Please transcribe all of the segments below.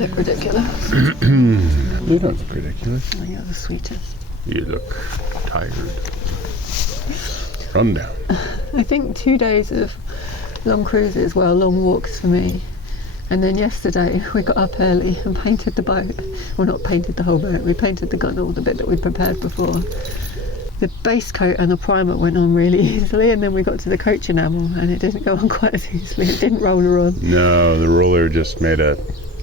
look ridiculous. You don't look ridiculous. I think you're the sweetest. You look tired. Run down. I think 2 days of long cruises, well, long walks for me. And then yesterday we got up early and painted the boat. Well, not painted the whole boat, we painted the gunnel, the bit that we prepared before. The base coat and the primer went on really easily, and then we got to the coach enamel and it didn't go on quite as easily. It didn't roller on. No, the roller just made a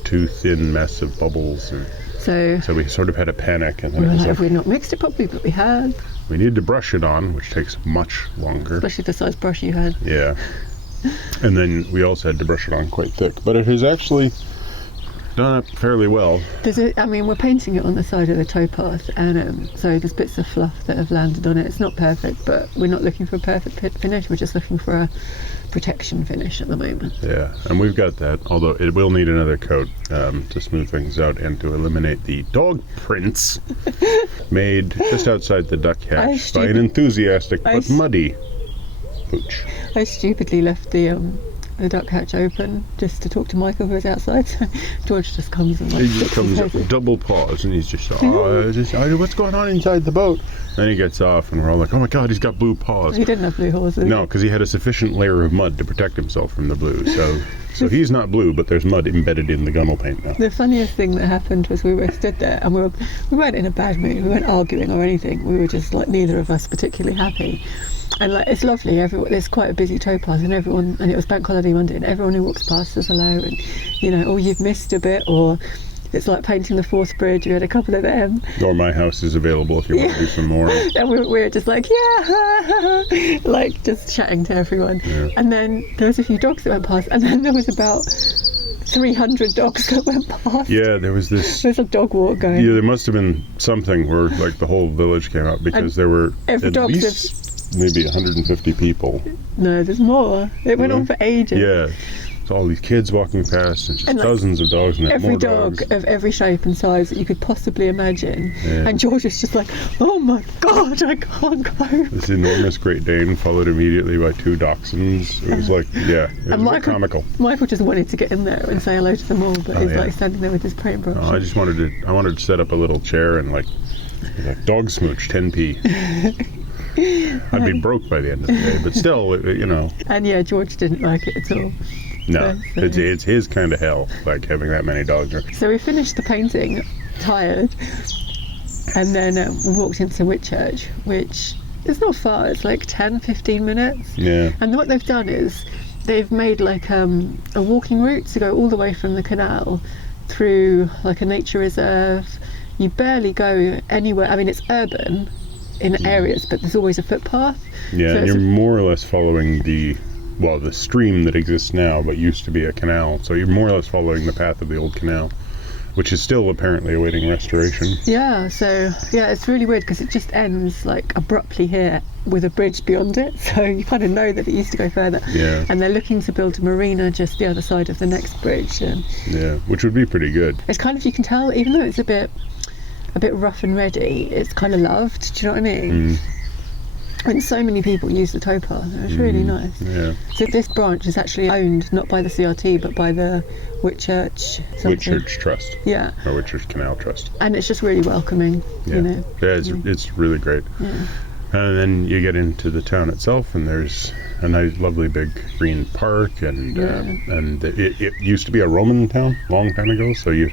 too thin mess of bubbles. So we sort of had a panic. And we were like, have we not mixed it properly? But we had. We needed to brush it on, which takes much longer. Especially the size brush you had. Yeah. And then we also had to brush it on quite thick. But it has actually done it fairly well. We're painting it on the side of the towpath, and so there's bits of fluff that have landed on it. It's not perfect, but we're not looking for a perfect finish. We're just looking for a protection finish at the moment. Yeah, and we've got that, although it will need another coat to smooth things out and to eliminate the dog prints made just outside the duck hatch by an enthusiastic but muddy pooch. I stupidly left the duck hatch open just to talk to Michael, who was outside. So George just comes and he just comes up with double paws and he's just, what's going on inside the boat? Then he gets off and we're all like, oh my god, he's got blue paws. He didn't have blue horses. No, because he had a sufficient layer of mud to protect himself from the blue. So he's not blue, but there's mud embedded in the gunnel paint now. The funniest thing that happened was we were stood there and we weren't in a bad mood. We weren't arguing or anything. We were just like neither of us particularly happy. And like it's lovely. There's quite a busy towpath, and it was Bank Holiday Monday, and everyone who walks past says hello, and you've missed a bit, or it's like painting the Forth Bridge. We had a couple of them. Or my house is available if you want to do some more. And we were just like, yeah, like just chatting to everyone. Yeah. And then there was a few dogs that went past, and then there was about 300 dogs that went past. Yeah, there was a dog walk going. Yeah, there must have been something where like the whole village came out, because there were at least maybe 150 people. No, there's more. It went on for ages. Yeah. So all these kids walking past and just dozens of dogs and every more dog dogs. Of every shape and size that you could possibly imagine. Yeah. And George is just like, oh my god, I can't go. This enormous Great Dane followed immediately by 2 dachshunds. It was like, it was comical. Michael just wanted to get in there and say hello to them all, but he's like standing there with his paintbrush. I just wanted to set up a little chair and like dog smooch 10p. I'd be broke by the end of the day, but still, And George didn't like it at all. No, it's his kind of hell, like having that many dogs. So we finished the painting, tired, and then we walked into Whitchurch, which is not far. It's like 10-15 minutes. Yeah. And what they've done is they've made like a walking route to go all the way from the canal through like a nature reserve. You barely go anywhere. I mean, it's urban in areas, but there's always a footpath. Yeah, so and you're more or less following the stream that exists now, but used to be a canal. So you're more or less following the path of the old canal, which is still apparently awaiting restoration. Yeah, so it's really weird because it just ends like abruptly here with a bridge beyond it. So you kind of know that it used to go further. Yeah. And they're looking to build a marina just the other side of the next bridge. Yeah, which would be pretty good. It's kind of, you can tell, even though it's a bit rough and ready, it's kind of loved. Do you know what I mean? And so many people use the towpath. It's really nice. Yeah. So this branch is actually owned not by the CRT but by the Whitchurch Trust. Yeah. Or Whitchurch Canal Trust. And it's just really welcoming. Yeah. Yeah, it's really great. Yeah. And then you get into the town itself, and there's a nice, lovely big green park, and it used to be a Roman town a long time ago. So you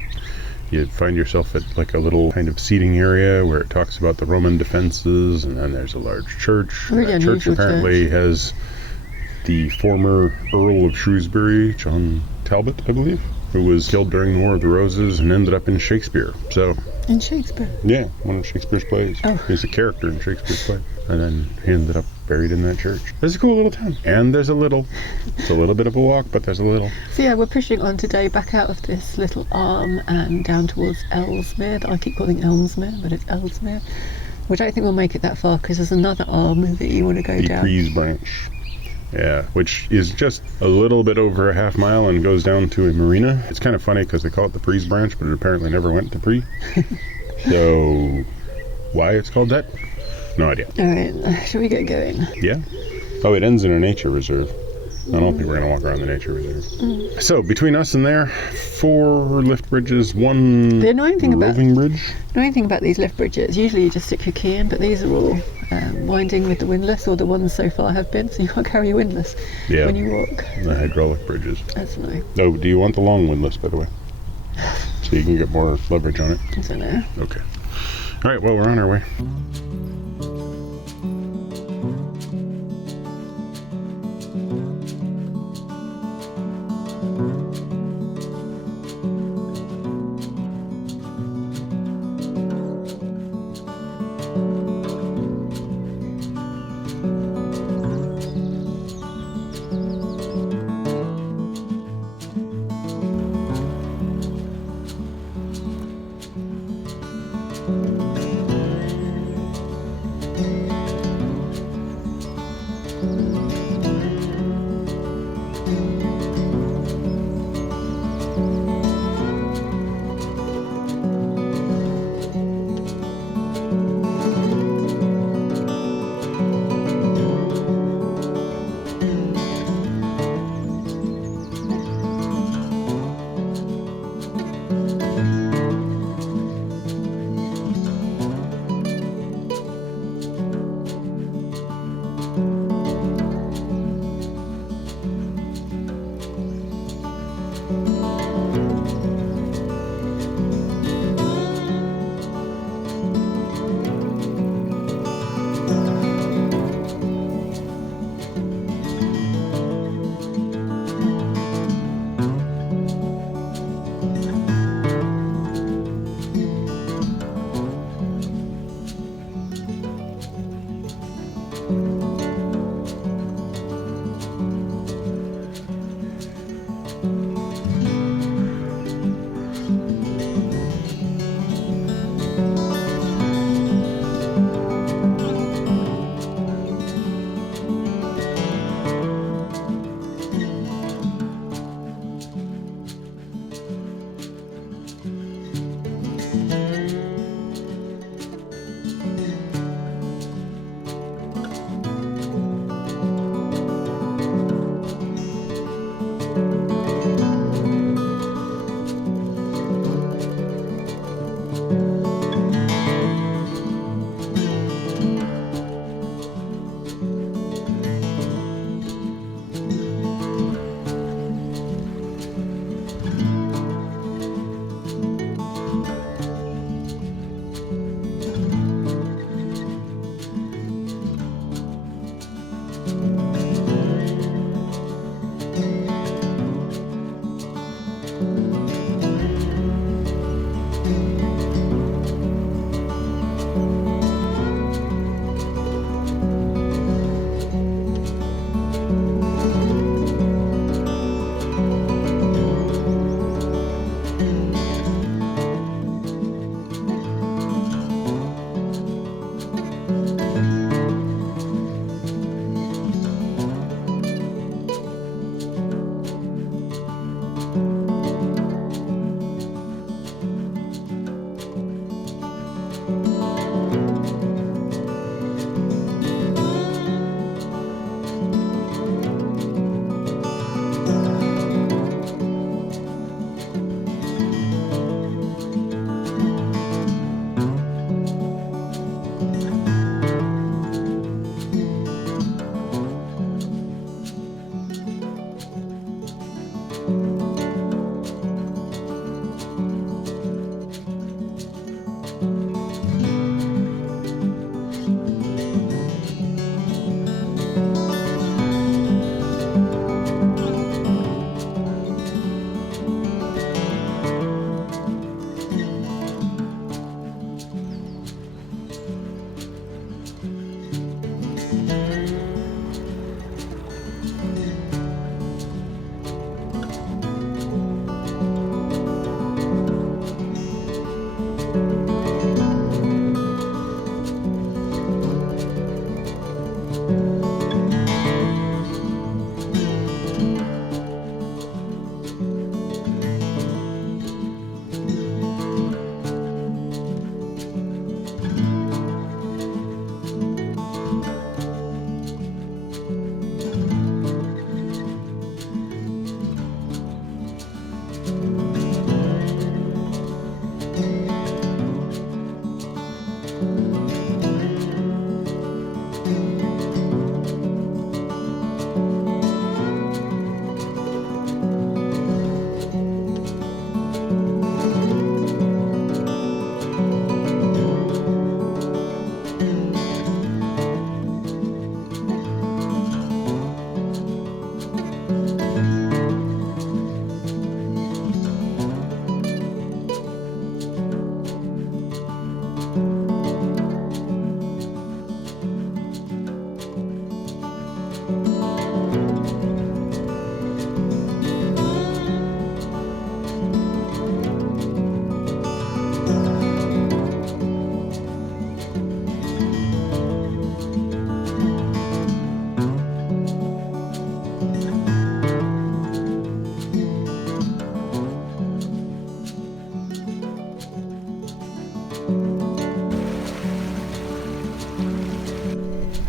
find yourself at like a little kind of seating area where it talks about the Roman defenses, and then there's a large church. That church apparently has the former Earl of Shrewsbury, John Talbot, I believe, who was killed during the War of the Roses and ended up in Shakespeare. In Shakespeare? Yeah, one of Shakespeare's plays. Oh. He's a character in Shakespeare's play. And then he ended up buried in that church. It's a cool little town. And it's a little bit of a walk, but there's a little. So we're pushing on today back out of this little arm and down towards Ellesmere. I keep calling Ellesmere, but it's Ellesmere. We don't think we'll make it that far because there's another arm that you want to go down. The Prees branch. Yeah, which is just a little bit over a half mile and goes down to a marina. It's kind of funny because they call it the Prees branch, but it apparently never went to Pree. So why it's called that? No idea. All right, shall we get going? Yeah. Oh, it ends in a nature reserve. I don't think we're going to walk around the nature reserve. So between us and there, 4 lift bridges, 1 The annoying thing bridge. The only thing about these lift bridges, usually you just stick your key in, but these are all winding with the windlass, or the ones so far have been, so you can't carry your windlass when you walk. The hydraulic bridges. That's annoying. Oh, do you want the long windlass, by the way? So you can get more leverage on it? I don't know. Okay. All right, well, we're on our way.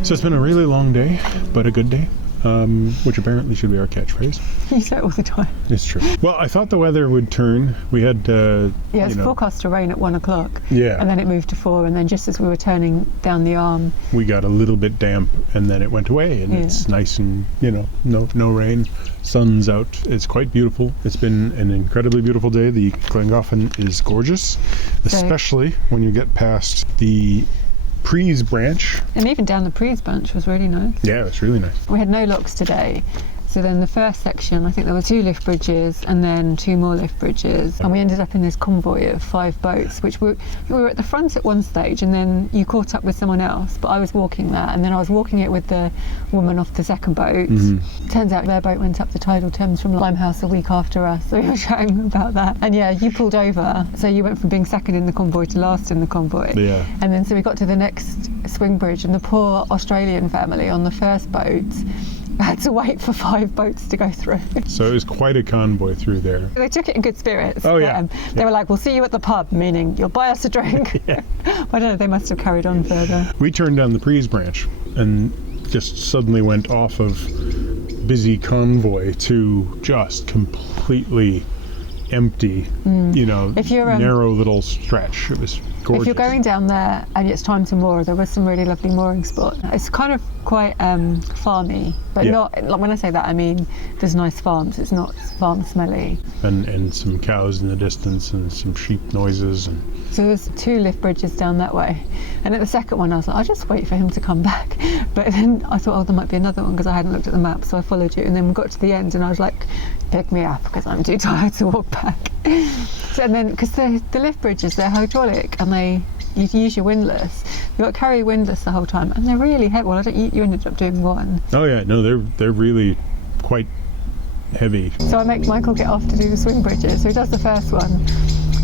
So it's been a really long day, but a good day. Which apparently should be our catchphrase. You say it all the time. It's true. Well, I thought the weather would turn. We had, it's forecast to rain at 1 o'clock. Yeah. And then it moved to 4, and then just as we were turning down the arm, we got a little bit damp, and then it went away, and it's nice and, no rain. Sun's out. It's quite beautiful. It's been an incredibly beautiful day. The Llangollen is gorgeous, especially when you get past the Prees branch. And even down the Prees branch was really nice. Yeah, it's really nice. We had no locks today. So then the first section, I think there were 2 lift bridges and then 2 more lift bridges. And we ended up in this convoy of 5 boats, which we were at the front at one stage, and then you caught up with someone else. But I was walking that, and then I was walking it with the woman off the second boat. Mm-hmm. Turns out their boat went up the tidal Thames from Limehouse a week after us, so we were chatting about that. And yeah, you pulled over, so you went from being second in the convoy to last in the convoy. Yeah. And then so we got to the next swing bridge, and the poor Australian family on the first boat had to wait for 5 boats to go through. So it was quite a convoy through there. They took it in good spirits. Oh yeah. They were like, we'll see you at the pub, meaning you'll buy us a drink. Yeah. I don't know, they must have carried on further. We turned down the Prees branch and just suddenly went off of busy convoy to just completely empty, if you're, narrow little stretch. It was gorgeous. If you're going down there and it's time to moor, there was some really lovely mooring spot. It's kind of quite farmy, but not, like when I say that, I mean there's nice farms. It's not farm smelly. And some cows in the distance and some sheep noises. And so there's 2 lift bridges down that way. And at the second one I was like, I'll just wait for him to come back. But then I thought, there might be another one, because I hadn't looked at the map, so I followed you. And then we got to the end and I was like, pick me up, because I'm too tired to walk back. So, and then, because the lift bridges, they're hydraulic, and you use your windlass. You've got to carry your windlass the whole time, and they're really heavy. Well, you ended up doing one. Oh yeah, no, they're really quite heavy. So I make Michael get off to do the swing bridges. So he does the first one.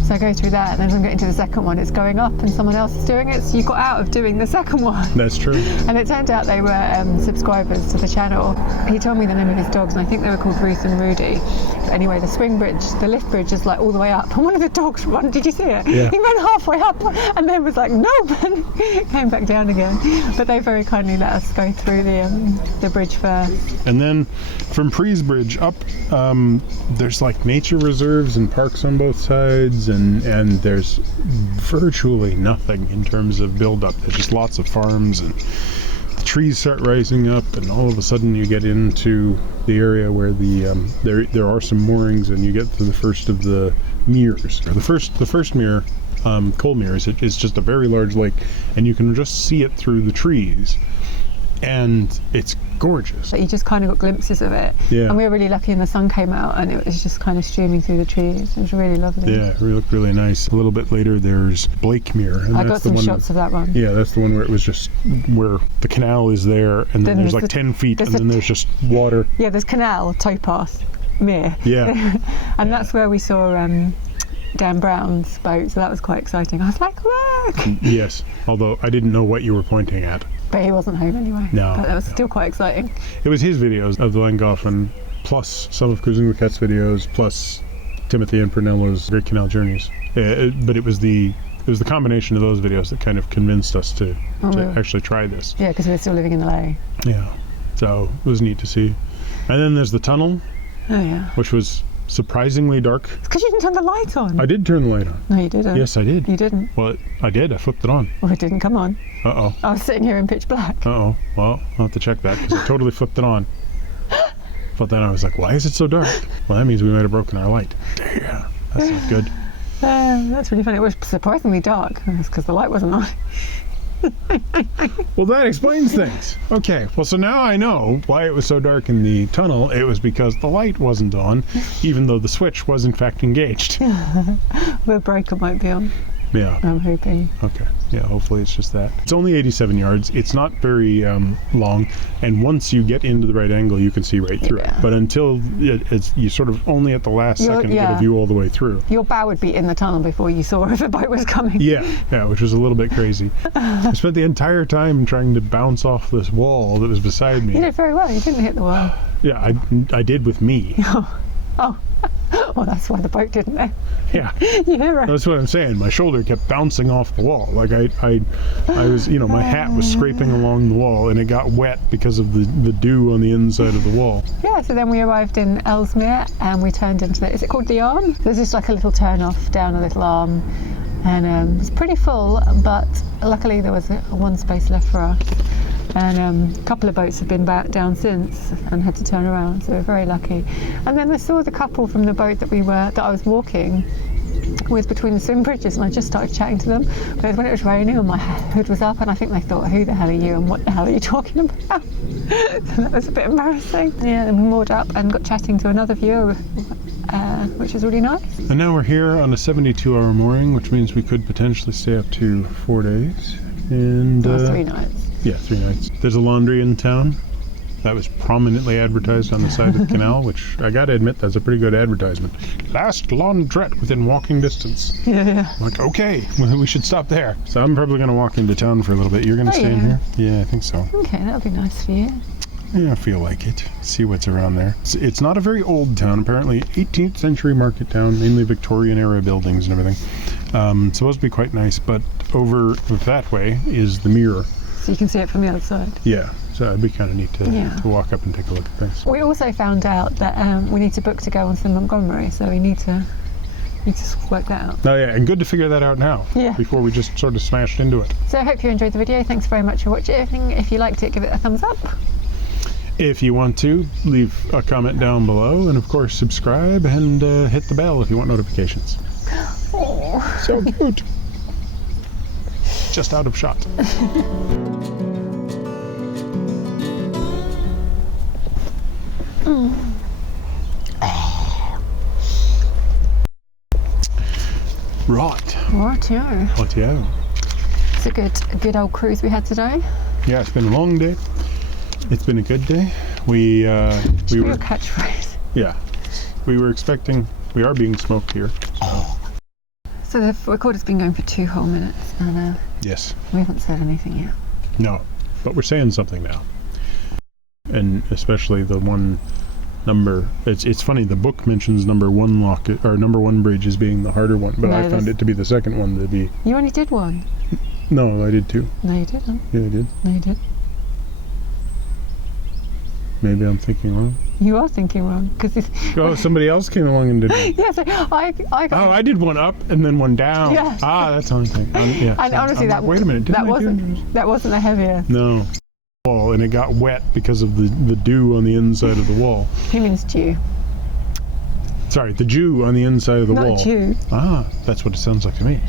So I go through that, and then when we get into the second one, it's going up and someone else is doing it, so you got out of doing the second one. That's true. And it turned out they were subscribers to the channel. He told me the name of his dogs, and I think they were called Ruth and Rudy. But anyway, the swing bridge, the lift bridge is like all the way up, and one of the dogs ran, did you see it? Yeah. He ran halfway up and then was like, nope, and came back down again. But they very kindly let us go through the bridge first. And then from Prees Bridge up, there's like nature reserves and parks on both sides, and there's virtually nothing in terms of build-up. There's just lots of farms, and the trees start rising up, and all of a sudden you get into the area where there are some moorings, and you get to the first of the meres. Or the first mere, Coal Meres, it's just a very large lake, and you can just see it through the trees. And it's gorgeous. But you just kind of got glimpses of it. Yeah. And we were really lucky, and the sun came out and it was just kind of streaming through the trees. It was really lovely. Yeah, it looked really nice. A little bit later there's Blakemere. And I got some shots of that one. Yeah, that's the one where it was just where the canal is there, and then there's like 10 feet, and then there's just water. Yeah, there's canal, towpath, mere. Yeah. And that's where we saw Dan Brown's boat, so that was quite exciting. I was like, look! Yes, although I didn't know what you were pointing at. But he wasn't home anyway. No. But that was still quite exciting. It was his videos of the Llangollen, plus some of Cruising with Cats videos, plus Timothy and Pernello's Great Canal Journeys. But it was the combination of those videos that kind of convinced us to actually try this. Yeah, because we were still living in LA. Yeah, so it was neat to see. And then there's the tunnel. Oh yeah. Which was surprisingly dark. It's because you didn't turn the light on. I did turn the light on. No, you didn't. Yes, I did. You didn't. Well, I did. I flipped it on. Well, it didn't come on. Uh-oh. I was sitting here in pitch black. Uh-oh. Well, I'll have to check that, because I totally flipped it on. But then I was like, why is it so dark? Well, that means we might have broken our light. Yeah, that's not good. That's really funny. It was surprisingly dark. It's because the light wasn't on. Well, that explains things. Okay, well, so now I know why it was so dark in the tunnel. It was because the light wasn't on, even though the switch was in fact engaged. The breaker might be on. Yeah. I'm hoping. Okay. Yeah, hopefully it's just that. It's only 87 yards. It's not very long, and once you get into the right angle, you can see right through it. But until it's you sort of only at the last second get a view all the way through. Your bow would be in the tunnel before you saw if a boat was coming. Yeah, which was a little bit crazy. I spent the entire time trying to bounce off this wall that was beside me. You did very well. You didn't hit the wall. Yeah, I did with me. Oh, well, that's why the boat didn't know. Yeah, You hear her? that's what I'm saying. My shoulder kept bouncing off the wall. Like I was, you know, my hat was scraping along the wall, and it got wet because of the dew on the inside of the wall. Yeah, so then we arrived in Ellesmere and we turned into is it called the arm? There's just like a little turn off down a little arm, and it's pretty full, but luckily there was one space left for us. And a couple of boats have been back down since and had to turn around, so we're very lucky. And then I saw the couple from the boat that I was walking with between the swim bridges, and I just started chatting to them. But when it was raining and my hood was up, and I think they thought, who the hell are you and what the hell are you talking about? So that was a bit embarrassing. Yeah, then we moored up and got chatting to another viewer, which is really nice. And now we're here on a 72-hour mooring, which means we could potentially stay up to 4 days. And 3 nights. Yeah, 3 nights. There's a laundry in town that was prominently advertised on the side of the canal, which I gotta admit, that's a pretty good advertisement. Last laundrette within walking distance. Yeah. I'm like, okay, well, we should stop there. So I'm probably gonna walk into town for a little bit. You're gonna stay in here? Yeah, I think so. Okay, that'll be nice for you. Yeah, I feel like it. See what's around there. It's not a very old town, apparently. 18th century market town, mainly Victorian era buildings and everything. Supposed to be quite nice, but over that way is the mirror. So you can see it from the other side. Yeah, so it'd be kind of neat to walk up and take a look at things. We also found out that we need to book to go on to Montgomery, so we need to work that out. Oh yeah, and good to figure that out now, before we just sort of smashed into it. So I hope you enjoyed the video. Thanks very much for watching. If you liked it, give it a thumbs up. If you want to, leave a comment down below, and of course subscribe and hit the bell if you want notifications. Oh. So cute. Just out of shot. Right. Rightio. It's a good old cruise we had today. Yeah, it's been a long day. It's been a good day. We were your catchphrase. Yeah. We are being smoked here. So the recorder's been going for 2 whole minutes, and yes. We haven't said anything yet. No, but we're saying something now. And especially the one number. It's funny. The book mentions number 1 lock or number 1 bridge as being the harder one, but I found it to be the second one to be. You only did 1. No, I did 2. No, you didn't. Yeah, I did. No, you did. Maybe I'm thinking wrong. You are thinking wrong because somebody else came along and did one. Yeah, so I got. Oh, I did 1 up and then 1 down. Yeah. That's the only thing. Yeah. And honestly, wait a minute. That wasn't a heavier. No. Wall, and it got wet because of the dew on the inside of the wall. He means Jew. Sorry, the Jew on the inside of the wall. Not Jew. That's what it sounds like to me.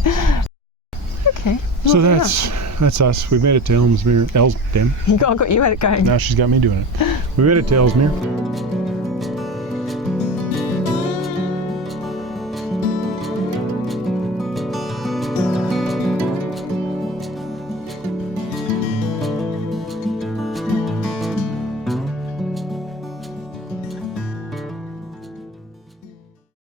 Okay. So that's us. We made it to Ellesmere. I got you at it going. Now she's got me doing it. We made it to Ellesmere.